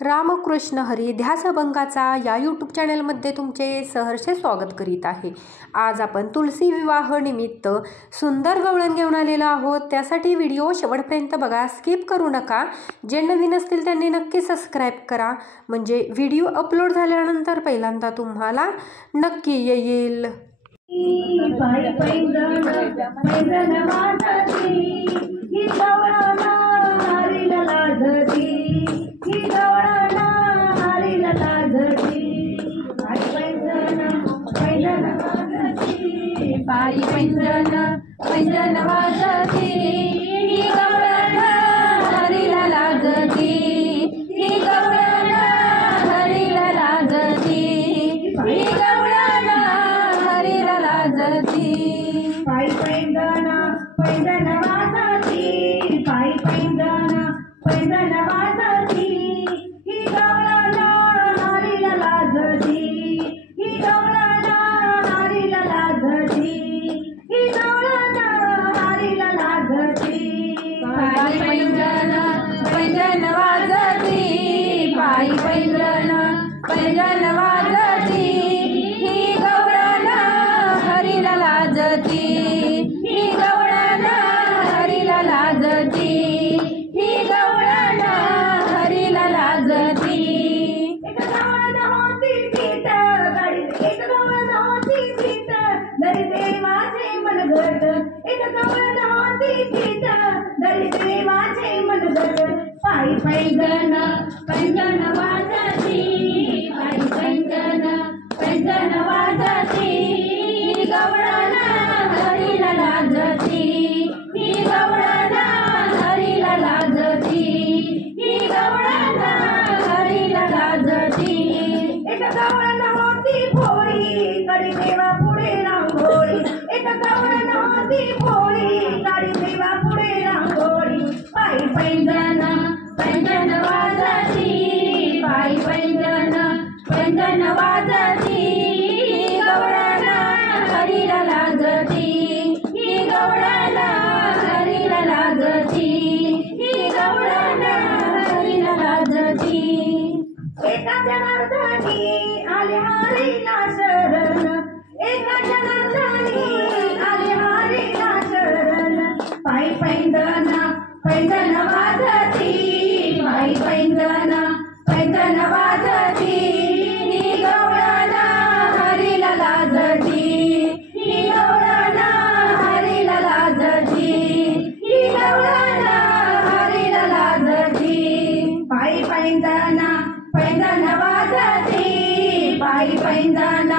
रामकृष्ण हरी ध्यासभंगाचा या यूट्यूब चॅनलमध्ये तुमचे सहर्ष स्वागत करीत आहे। आज आपण तुलसी विवाह निमित्त सुंदर गवळण घेऊन आलेलो आहोत। त्यासाठी व्हिडिओ शेवटपर्यंत बघा, स्किप करू नका। जे नवीन असतील त्यांनी नक्की सबस्क्राइब करा, म्हणजे व्हिडिओ अपलोड झाल्यानंतर पहिल्यांदा तुम्हाला नक्की येईल। पायी पैंजण पैंजण वाजती, ही गवळण हरीला लाजती, ही गवळण हरीला लाजती, ही गवळण हरीला लाजती। पायी पैंजण पैंजण वाजती, पायी पैंजण पैंजण वाजती, ही गवळण हरीला लाजती, ही गवळण हरीला लाजती, ही गवळण हरीला लाजती। पायी पैंजण पैंजण वाजती, पायी पैंजण पैंजण वाजती, ही गवळण हरीला लाजती, ही गवळण हरीला लाजती, ही गवळण हरीला लाजती। एक गवळण होती भीत गाडीत, एक गवळण होती भीत दरी देवाचे मनगट, एक गवळण होती भीत दरी देवाचे मनगट। पायी पैंजण पैंजण वाजती, पायी पैंजण पैंजण वाजती, ही गवळण हरीला लाजती, ही गवळण हरीला लाजती, ही गवळण हरीला लाजती। एक गवळण होती भोळी गाडी देवा पुढे रांगोळी, एक गवळण होती भोळी गाडी देवा पुढे रांगोळी। पायी पैंजण पैंजण वाजती, पायी पैंजण पैंजण वाजती, ही गवळण हरीला लाजती, ही गवळण हरीला लाजती, ही गवळण हरीला लाजती। एका जनार्दनी आले हरीला शरण, एका जनार्दनी आले हरीला शरण। पायी पैंजण पैंजण वाजती, पायी पैंजण पैंजण वाजती, ही गवळण हरीला लाजती, ही गवळण हरीला लाजती, ही गवळण हरीला लाजती। पायी पैंजण पैंजण वाजती, पायी पैंजण